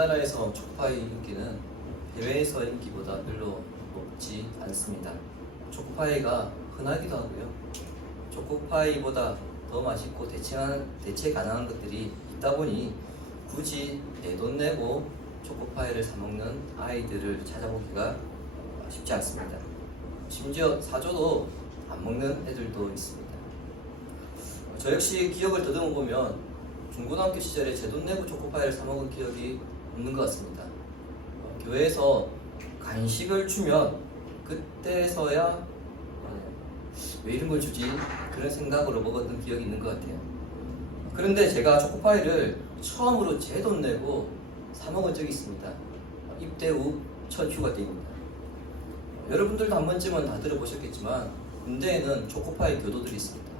우리나라에서 초코파이 인기는 해외에서 인기보다 별로 높지 않습니다. 초코파이가 흔하기도 하고요. 초코파이보다 더 맛있고 대체 가능한 것들이 있다 보니 굳이 내 돈 내고 초코파이를 사 먹는 아이들을 찾아보기가 쉽지 않습니다. 심지어 사줘도 안 먹는 애들도 있습니다. 저 역시 기억을 더듬어 보면 중고등학교 시절에 제 돈 내고 초코파이를 사 먹은 기억이 없는 것 같습니다. 교회에서 간식을 주면 그때서야 왜 이런 걸 주지? 그런 생각으로 먹었던 기억이 있는 것 같아요. 그런데 제가 초코파이를 처음으로 제 돈 내고 사 먹은 적이 있습니다. 입대 후 첫 휴가 때입니다. 여러분들도 한 번쯤은 다 들어보셨겠지만 군대에는 초코파이 교도들이 있습니다.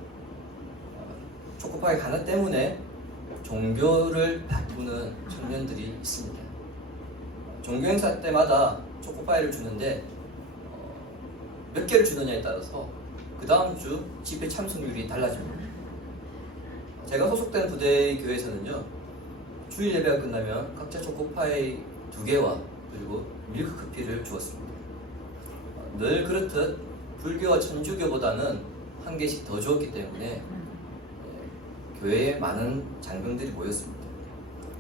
초코파이 하나 때문에 종교를 바꾸는 청년들이 있습니다. 종교 행사 때마다 초코파이를 주는데 몇 개를 주느냐에 따라서 그 다음 주 집회 참석률이 달라집니다. 제가 소속된 부대의 교회에서는요, 주일 예배가 끝나면 각자 초코파이 2개와 그리고 밀크커피를 주었습니다. 늘 그렇듯 불교와 천주교보다는 1개씩 더 주었기 때문에 교회에 많은 장병들이 모였습니다.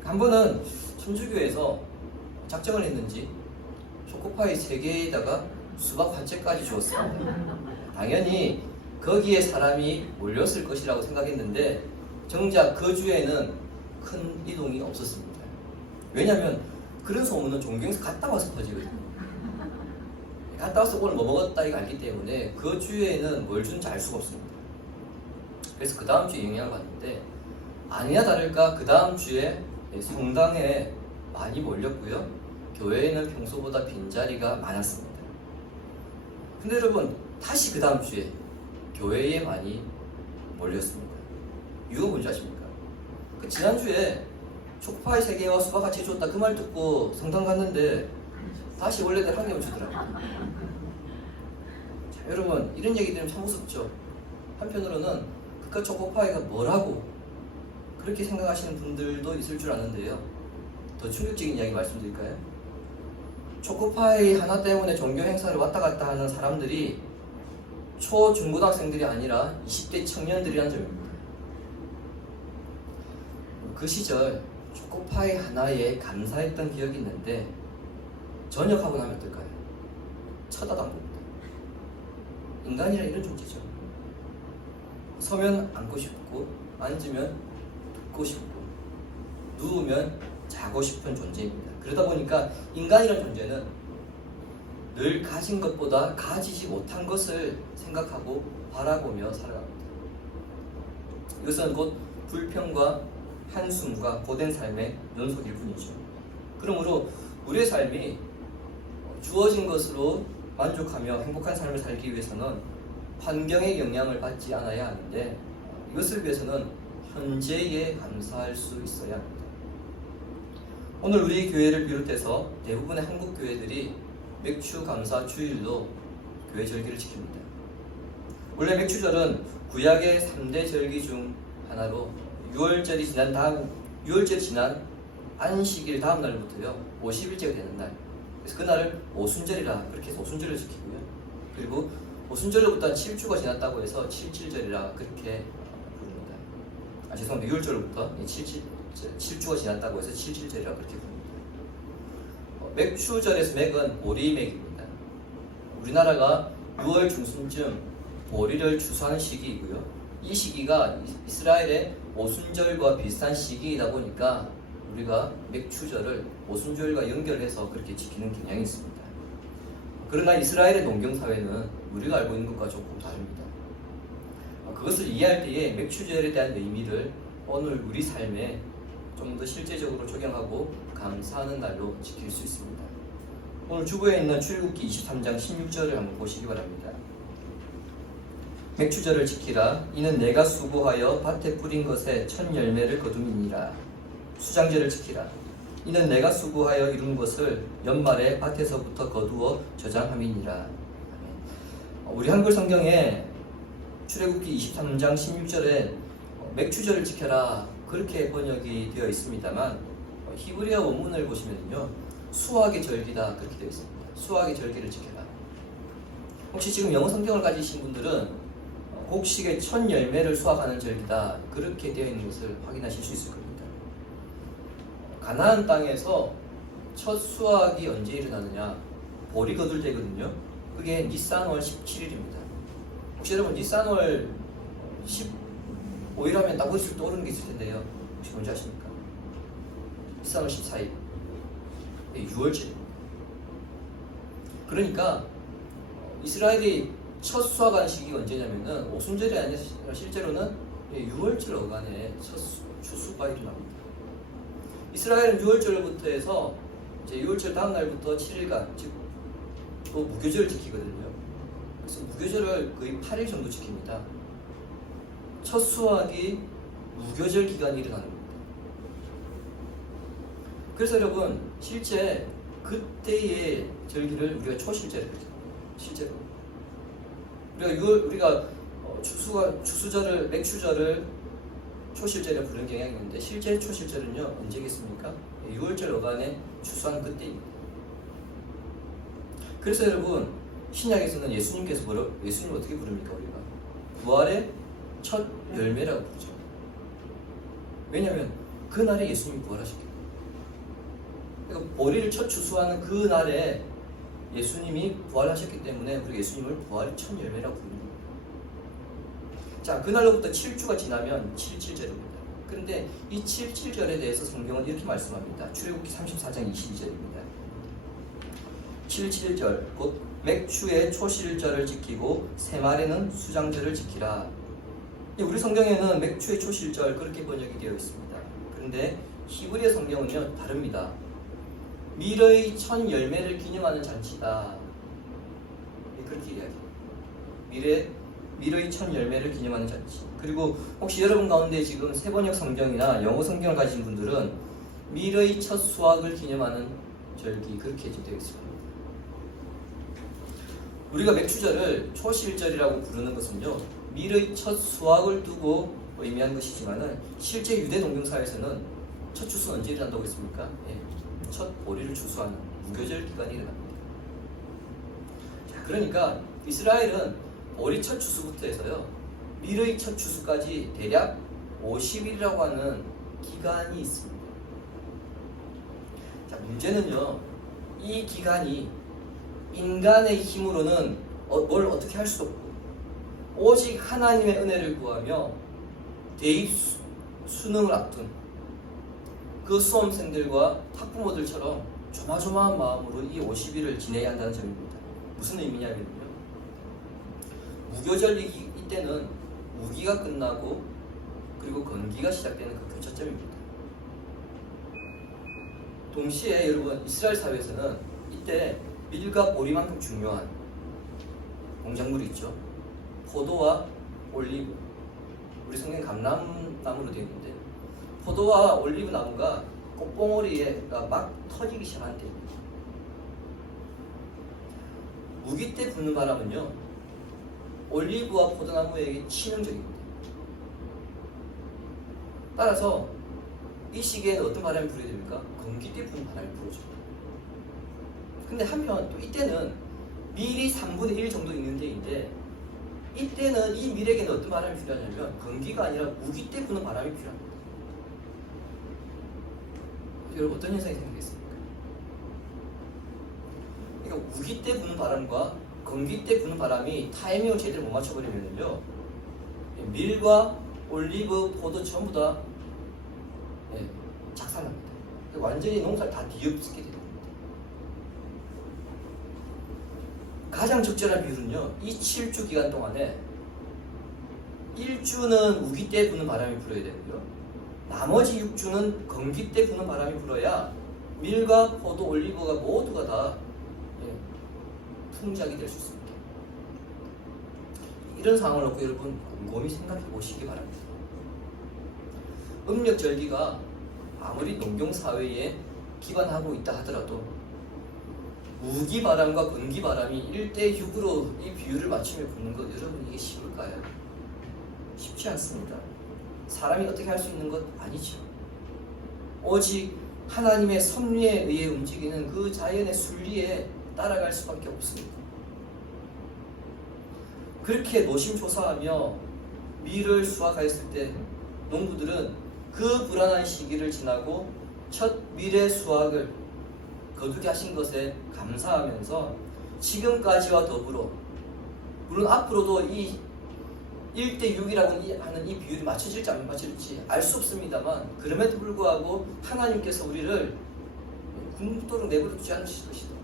한 번은 천주교에서 작정을 했는지 초코파이 3개에다가 수박 한 채까지 주었습니다. 당연히 거기에 사람이 몰렸을 것이라고 생각했는데 정작 그 주에는 큰 이동이 없었습니다. 왜냐하면 그런 소문은 종교에서 갔다 와서 퍼지거든요. 갔다 와서 오늘 뭐 먹었다 이거 알기 때문에 그 주에는 뭘 준지 알 수가 없습니다. 그래서 그 다음 주에 영향을 받는데 아니나 다를까 그 다음 주에 성당에 많이 몰렸고요. 교회에는 평소보다 빈자리가 많았습니다. 근데 여러분 다시 그 다음 주에 교회에 많이 몰렸습니다. 이유가 뭔지 아십니까? 지난주에 초코파이 3개와 수박 같이 줬다 그 말 듣고 성당 갔는데 다시 원래대로 한 개만 주더라고요. 자, 여러분 이런 얘기 들으면 참 무섭죠? 한편으로는 그깟 초코파이가 뭐라고 그렇게 생각하시는 분들도 있을 줄 아는데요. 더 충격적인 이야기 말씀드릴까요? 초코파이 하나 때문에 종교 행사를 왔다 갔다 하는 사람들이 중고등학생들이 아니라 20대 청년들이라는 점입니다. 그 시절 초코파이 하나에 감사했던 기억이 있는데 전역하고 나면 어떨까요? 쳐다도 안 봅니다. 인간이란 이런 존재죠. 서면 앉고 싶고 앉으면 듣고 싶고 누우면 자고 싶은 존재입니다. 그러다 보니까 인간이란 존재는 늘 가진 것보다 가지지 못한 것을 생각하고 바라보며 살아갑니다. 이것은 곧 불평과 한숨과 고된 삶의 연속일 뿐이죠. 그러므로 우리의 삶이 주어진 것으로 만족하며 행복한 삶을 살기 위해서는 환경의 영향을 받지 않아야 하는데 이것을 위해서는 현재에 감사할 수 있어야 합니다. 오늘 우리 교회를 비롯해서 대부분의 한국 교회들이 맥주 감사 주일로 교회 절기를 지킵니다. 원래 맥주절은 구약의 3대 절기 중 하나로 6월절이 지난 안식일 다음 날부터요 50일째가 되는 날, 그래서 그날을 오순절이라 그렇게 해서 오순절을 지키고요. 그리고 오순절로부터 7주가 지났다고 해서 77절이라 그렇게 부릅니다. 죄송합니다. 6월절로부터 7주가 지났다고 해서 77절이라 그렇게 부릅니다. 맥주절에서 맥은 보리맥입니다. 우리나라가 6월 중순쯤 보리를 추수하는 시기이고요. 이 시기가 이스라엘의 오순절과 비슷한 시기이다 보니까 우리가 맥추절을 오순절과 연결해서 그렇게 지키는 경향이 있습니다. 그러나 이스라엘의 농경사회는 우리가 알고 있는 것과 조금 다릅니다. 그것을 이해할 때에 맥추절에 대한 의미를 오늘 우리 삶에 좀 더 실제적으로 적용하고 감사하는 날로 지킬 수 있습니다. 오늘 주보에 있는 출애굽기 23장 16절을 한번 보시기 바랍니다. 맥추절을 지키라. 이는 내가 수고하여 밭에 뿌린 것에 첫 열매를 거둠이니라. 수장절을 지키라. 이는 내가 수고하여 이룬 것을 연말에 밭에서부터 거두어 저장함이니라. 우리 한글 성경에 출애굽기 23장 16절에 맥추절을 지켜라 그렇게 번역이 되어 있습니다만 히브리어 원문을 보시면요, 수확의 절기다 그렇게 되어 있습니다. 수확의 절기를 지켜라. 혹시 지금 영어 성경을 가지신 분들은 곡식의 첫 열매를 수확하는 절기다 그렇게 되어 있는 것을 확인하실 수 있을 겁니다. 가나안 땅에서 첫 수확이 언제 일어나느냐? 보리 거둘 때거든요. 그게 니산월 17일입니다. 혹시 여러분 니산월 15일 하면 딱 머릿속에 떠오르는 게 있을 텐데요. 혹시 뭔지 아십니까? 니산월 14일 6월절. 그러니까 이스라엘이 첫 수확하는 시기가 언제냐면은 오순절이 아니라 실제로는 6월절 어간에 첫 추수가 일어납니다. 이스라엘은 6월절부터 해서 이제 6월절 다음 날부터 7일간 즉 또 무교절을 지키거든요. 그래서 무교절을 거의 8일 정도 지킵니다. 첫 수확이 무교절 기간이 일어나는 겁니다. 그래서 여러분 실제 그때의 절기를 우리가 초실절을 그렇게 실제로 우리가 추수절을 맥추절을 초실절에 부르는 경향이 있는데 실제 초실절은요 언제겠습니까? 6월절 어간에 추수한 그때입니다. 그래서 여러분 신약에서는 예수님께서 예수님 어떻게 부릅니까? 우리가 부활의 첫 열매라고 부르죠. 왜냐하면 그 날에 예수님이 부활하셨기 때문에. 그러니까 보리를 첫 추수하는 그 날에 예수님이 부활하셨기 때문에 우리가 예수님을 부활의 첫 열매라고 부릅니다. 자, 그날로부터 7주가 지나면 77절입니다. 그런데 이 77절에 대해서 성경은 이렇게 말씀합니다. 출애굽기 34장 22절입니다. 77절 곧 맥추의 초실절을 지키고 새말에는 수장절을 지키라. 우리 성경에는 맥추의 초실절 그렇게 번역이 되어 있습니다. 그런데 히브리어 성경은요 다릅니다. 밀의 첫 열매를 기념하는 잔치다. 그렇게 이야기해요. 밀의 첫 열매를 기념하는 잔치. 그리고 혹시 여러분 가운데 지금 세번역 성경이나 영어 성경을 가진 분들은 밀의 첫 수확을 기념하는 절기 그렇게 되어 있습니다. 우리가 맥추절을 초실절이라고 부르는 것은요 밀의 첫 수확을 두고 의미하는 것이지만은 실제 유대 동경사에서는 첫 추수는 언제 일어난다고 했습니까? 첫 보리를 추수하는 무교절 기간이 일어납니다. 자, 그러니까 이스라엘은 보리 첫 추수부터 해서요 밀의 첫 추수까지 대략 50일이라고 하는 기간이 있습니다. 자, 문제는요 이 기간이 인간의 힘으로는 뭘 어떻게 할 수도 없고 오직 하나님의 은혜를 구하며 대입 수능을 앞둔 그 수험생들과 학부모들처럼 조마조마한 마음으로 이 50일을 지내야 한다는 점입니다. 무슨 의미냐면요 무교절 이때는 우기가 끝나고 그리고 건기가 시작되는 그 교차점입니다. 동시에 여러분 이스라엘 사회에서는 이때 밀과 보리만큼 중요한 농작물이 있죠. 포도와 올리브. 우리 성경 감람나무로 되어 있는데 포도와 올리브 나무가 꽃봉오리가 막 터지기 시작한 때입니다. 우기 때 부는 바람은요 올리브와 포도나무에게 치명적입니다. 따라서 이 시기에는 어떤 바람이 불어야 됩니까? 건기 때 부는 바람이 불어죠. 근데 한편 또 이때는 밀이 3분의 1 정도 있는 데인데 이때는 이 밀에게는 어떤 바람이 필요하냐면 건기가 아니라 우기 때 부는 바람이 필요합니다. 여러분 어떤 현상이 생기겠습니까? 그러니까 우기 때 부는 바람과 건기 때 부는 바람이 타이밍을 제대로 못 맞춰버리면요 밀과 올리브, 포도 전부 다 작살납니다. 완전히 농사를 다 뒤엎게 됩니다. 가장 적절한 비율은요 이 7주 기간 동안에 1주는 우기 때 부는 바람이 불어야 되고요 나머지 6주는 건기 때 부는 바람이 불어야 밀과 포도, 올리브가 모두가 다 풍작이 될 수 있습니다. 이런 상황을 놓고 여러분 곰곰이 생각해 보시기 바랍니다. 음력 절기가 아무리 농경사회에 기반하고 있다 하더라도 우기바람과 건기바람이 1대6으로 이 비율을 맞추며 부는 것 여러분 이게 쉬울까요? 쉽지 않습니다. 사람이 어떻게 할 수 있는 것 아니죠. 오직 하나님의 섭리에 의해 움직이는 그 자연의 순리에 따라갈 수밖에 없습니다. 그렇게 노심초사하며 밀을 수확하였을 때 농부들은 그 불안한 시기를 지나고 첫 밀의 수확을 거두게 하신 것에 감사하면서 지금까지와 더불어, 물론 앞으로도 이 1대6이라고 하는 이 비율이 맞춰질지 안 맞춰질지 알 수 없습니다만, 그럼에도 불구하고 하나님께서 우리를 궁극도록 내버려 두지 않으실 것이다.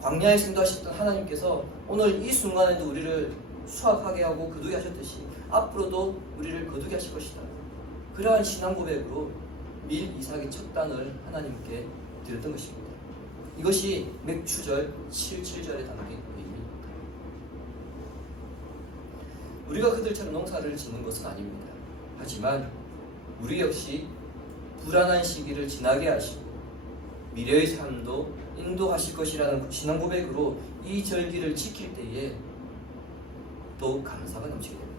광야에서 인도하셨던 하나님께서 오늘 이 순간에도 우리를 수확하게 하고 거두게 하셨듯이 앞으로도 우리를 거두게 하실 것이다. 그러한 신앙 고백으로 밀 이삭의 첫 단을 하나님께 드렸던 것입니다. 이것이 맥추절 77절에 담긴 의미입니다. 우리가 그들처럼 농사를 짓는 것은 아닙니다. 하지만 우리 역시 불안한 시기를 지나게 하시고 미래의 삶도 인도하실 것이라는 신앙 고백으로 이 절기를 지킬 때에 더욱 감사가 넘치게 됩니다.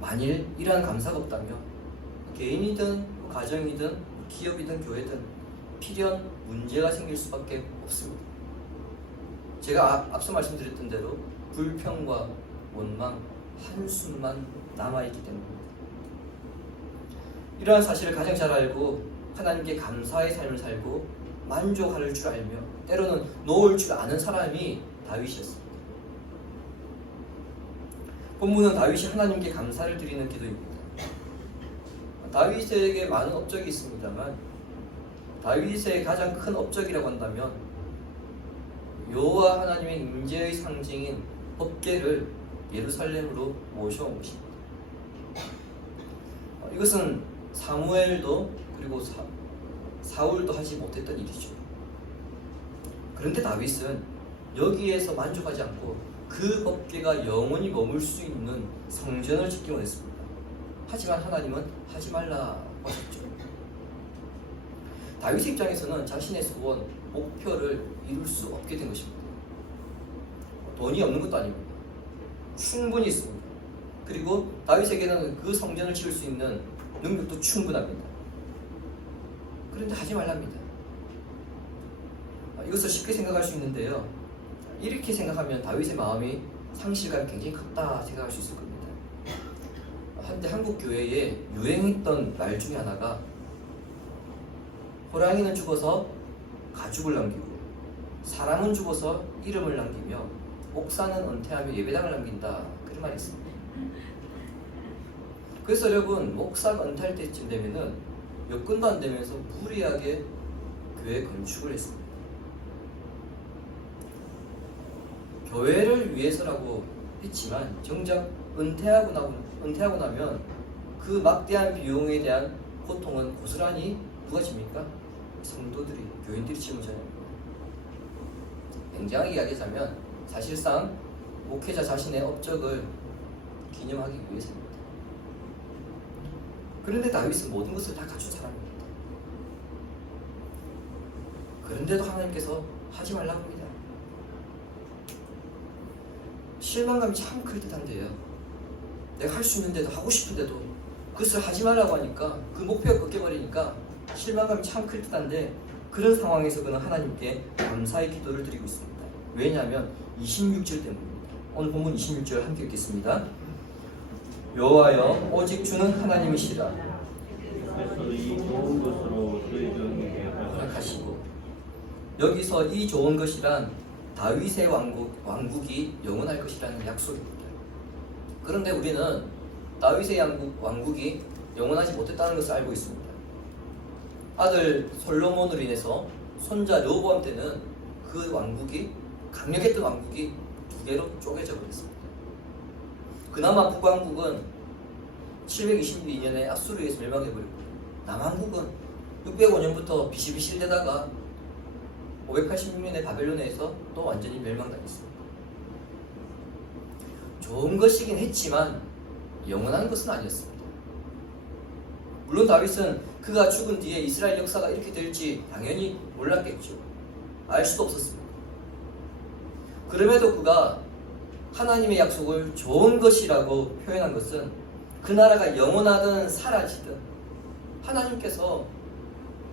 만일 이러한 감사가 없다면 개인이든 가정이든 기업이든 교회든 필연 문제가 생길 수밖에 없습니다. 제가 앞서 말씀드렸던 대로 불평과 원망, 한숨만 남아있기 때문입니다. 이러한 사실을 가장 잘 알고 하나님께 감사의 삶을 살고 만족할 줄 알며 때로는 놓을 줄 아는 사람이 다윗이었습니다. 본문은 다윗이 하나님께 감사를 드리는 기도입니다. 다윗에게 많은 업적이 있습니다만 다윗의 가장 큰 업적이라고 한다면 여호와 하나님의 임재의 상징인 법궤를 예루살렘으로 모셔온 것입니다. 이것은 사무엘도 그리고 사울도 하지 못했던 일이죠. 그런데 다윗은 여기에서 만족하지 않고 그 법궤가 영원히 머물 수 있는 성전을 짓기 원했습니다. 하지만 하나님은 하지 말라고 하셨죠. 다윗의 입장에서는 자신의 소원, 목표를 이룰 수 없게 된 것입니다. 돈이 없는 것도 아닙니다. 충분히 있습니다. 그리고 다윗에게는 그 성전을 지을 수 있는 능력도 충분합니다. 그런데 하지 말랍니다. 이것을 쉽게 생각할 수 있는데요. 이렇게 생각하면 다윗의 마음이 상실감이 굉장히 컸다 생각할 수 있을 겁니다. 한때 한국 교회에 유행했던 말 중에 하나가 호랑이는 죽어서 가죽을 남기고 사람은 죽어서 이름을 남기며 옥사는 은퇴하며 예배당을 남긴다, 그런 말이 있습니다. 그래서 여러분, 목사가 은퇴할 때쯤 되면은 여건도 안 되면서 무리하게 교회 건축을 했습니다. 교회를 위해서라고 했지만 정작 은퇴하고 나면 그 막대한 비용에 대한 고통은 고스란히 누가 집니까? 성도들이, 교인들이 짊어져야 굉장히 이야기하자면 사실상 목회자 자신의 업적을 기념하기 위해서입니다. 그런데 다윗은 모든 것을 다 갖춘 사람입니다. 그런데도 하나님께서 하지 말라고 합니다. 실망감이 참 클 듯한데요. 내가 할 수 있는데도, 하고 싶은데도 그것을 하지 말라고 하니까 그 목표가 꺾여버리니까 실망감이 참 클 듯한데, 그런 상황에서 그는 하나님께 감사의 기도를 드리고 있습니다. 왜냐하면 26절 때문입니다. 오늘 본문 26절 함께 읽겠습니다. 여호와여, 오직 주는 하나님이시라. 하시고, 여기서 이 좋은 것이란 다윗의 왕국이 영원할 것이라는 약속입니다. 그런데 우리는 다윗의 왕국이 영원하지 못했다는 것을 알고 있습니다. 아들 솔로몬으로 인해서 손자 르호보암 때는 그 왕국이, 강력했던 왕국이 두 개로 쪼개져 버렸습니다. 그나마 북왕국은 722년에 앗수르에 의해서 멸망해버리고, 남왕국은 605년부터 비실비실대다가 586년에 바벨론에서 또 완전히 멸망당했습니다. 좋은 것이긴 했지만 영원한 것은 아니었습니다. 물론 다윗은 그가 죽은 뒤에 이스라엘 역사가 이렇게 될지 당연히 몰랐겠죠. 알 수도 없었습니다. 그럼에도 그가 하나님의 약속을 좋은 것이라고 표현한 것은 그 나라가 영원하든 사라지든 하나님께서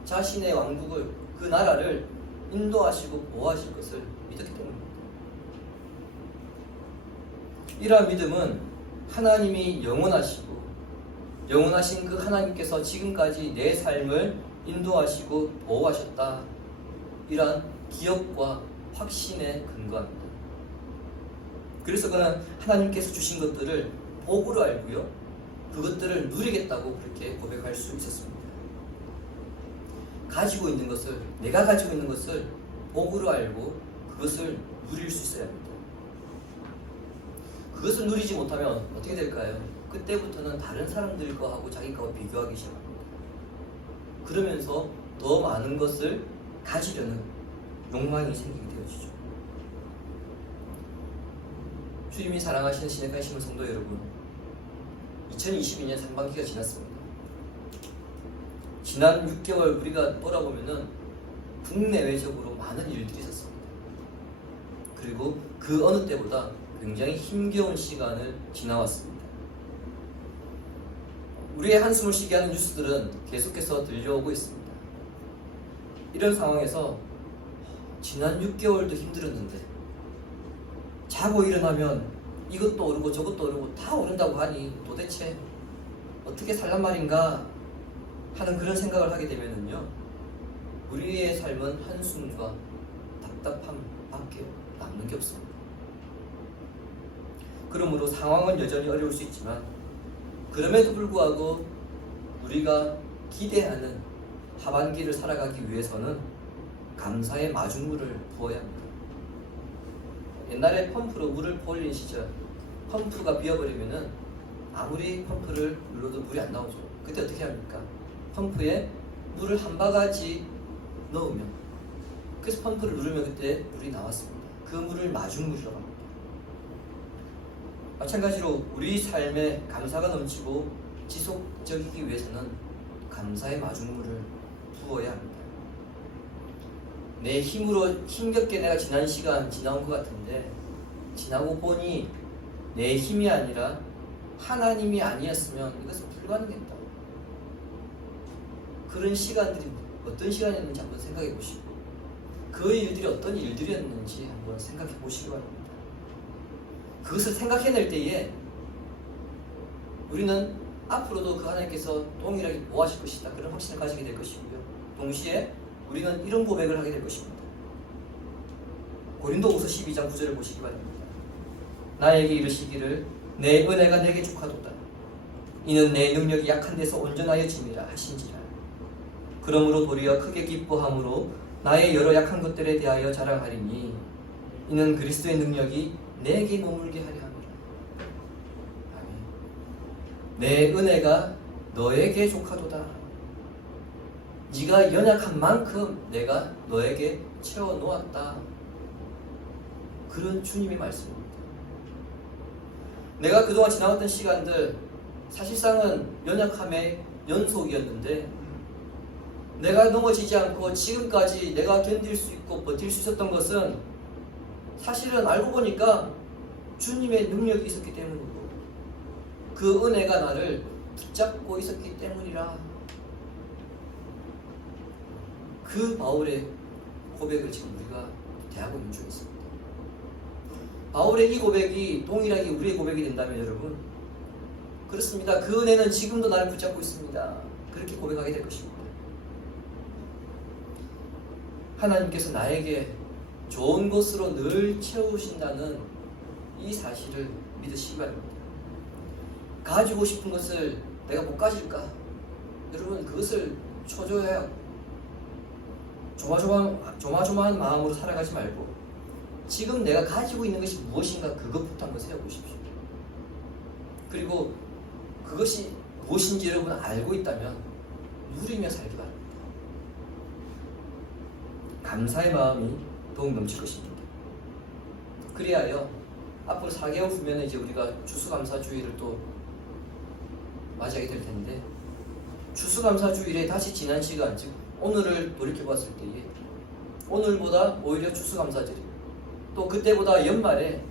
자신의 왕국을, 그 나라를 인도하시고 보호하실 것을 믿었기 때문입니다. 이러한 믿음은 하나님이 영원하신 그 하나님께서 지금까지 내 삶을 인도하시고 보호하셨다, 이러한 기억과 확신에 근거합니다. 그래서 그는 하나님께서 주신 것들을 복으로 알고요, 그것들을 누리겠다고 그렇게 고백할 수 있었습니다. 내가 가지고 있는 것을 복으로 알고 그것을 누릴 수 있어야 합니다. 그것을 누리지 못하면 어떻게 될까요? 그때부터는 다른 사람들과 하고 자기가 비교하기 시작합니다. 그러면서 더 많은 것을 가지려는 욕망이 생기게 되어지죠. 주님이 사랑하시는 신약한 신문 성도 여러분, 2022년 상반기가 지났습니다. 지난 6개월 우리가 돌아보면은 국내외적으로 많은 일들이 있었습니다. 그리고 그 어느 때보다 굉장히 힘겨운 시간을 지나왔습니다. 우리의 한숨을 쉬게 하는 뉴스들은 계속해서 들려오고 있습니다. 이런 상황에서 지난 6개월도 힘들었는데 자고 일어나면 이것도 오르고 저것도 오르고 다 오른다고 하니 도대체 어떻게 살란 말인가 하는 그런 생각을 하게 되면은요, 우리의 삶은 한숨과 답답함밖에 남는 게 없습니다. 그러므로 상황은 여전히 어려울 수 있지만 그럼에도 불구하고 우리가 기대하는 하반기를 살아가기 위해서는 감사의 마중물을 부어야 합니다. 옛날에 펌프로 물을 부어올린 시절, 펌프가 비어버리면은 아무리 펌프를 눌러도 물이 안 나오죠. 그때 어떻게 합니까? 펌프에 물을 한 바가지 넣으면, 그래서 펌프를 누르면 그때 물이 나왔습니다. 그 물을 마중물이라고 합니다. 마찬가지로 우리 삶에 감사가 넘치고 지속적이기 위해서는 감사의 마중물을 부어야 합니다. 내 힘으로 힘겹게 내가 지난 시간 지나온 것 같은데, 지나고 보니 내 힘이 아니라 하나님이 아니었으면 이것은 불가능했다. 그런 시간들이 어떤 시간이었는지 한번 생각해 보시고, 그 일들이 어떤 일들이었는지 한번 생각해 보시기 바랍니다. 그것을 생각해낼 때에 우리는 앞으로도 그 하나님께서 동일하게 보호하실 것이다, 그런 확신을 가지게 될 것이고요. 동시에 우리는 이런 고백을 하게 될 것입니다. 고린도후서 12장 9절을 보시기 바랍니다. 나에게 이르시기를 내 은혜가 내게 족하도다. 이는 내 능력이 약한 데서 온전하여 짐이라 하신지라. 그러므로 도리어 크게 기뻐함으로 나의 여러 약한 것들에 대하여 자랑하리니 이는 그리스도의 능력이 내게 머물게 하려 함이라. 아멘. 내 은혜가 너에게 족하도다. 네가 연약한 만큼 내가 너에게 채워놓았다. 그런 주님의 말씀입니다. 내가 그동안 지나왔던 시간들 사실상은 연약함의 연속이었는데, 내가 넘어지지 않고 지금까지 내가 견딜 수 있고 버틸 수 있었던 것은 사실은 알고 보니까 주님의 능력이 있었기 때문이고, 그 은혜가 나를 붙잡고 있었기 때문이라. 그 바울의 고백을 지금 우리가 대하고 있는 중에 있습니다. 바울의 이 고백이 동일하게 우리의 고백이 된다면 여러분, 그렇습니다. 그 은혜는 지금도 나를 붙잡고 있습니다. 그렇게 고백하게 될 것입니다. 하나님께서 나에게 좋은 것으로 늘 채우신다는 이 사실을 믿으시기 바랍니다. 가지고 싶은 것을 내가 못 가질까? 여러분, 그것을 초조해야 조마조마한 마음으로 살아가지 말고 지금 내가 가지고 있는 것이 무엇인가 그것부터 한번 세워보십시오. 그리고 그것이 무엇인지 여러분 알고 있다면 누리며 살기 바랍니다. 감사의 마음이 더욱 넘칠 것입니다. 그리하여 앞으로 4개월 후면 이제 우리가 추수감사주일을 또 맞이하게 될 텐데, 추수감사주일에 다시 지난 시간, 즉 오늘을 돌이켜봤을 때에 오늘보다 오히려 추수감사절이, 또 그때보다 연말에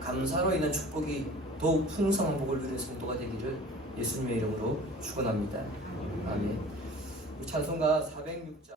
감사로 인한 축복이 더욱 풍성한 복을 누리는 성도가 되기를 예수님의 이름으로 축원합니다. 아멘. 찬송가 406장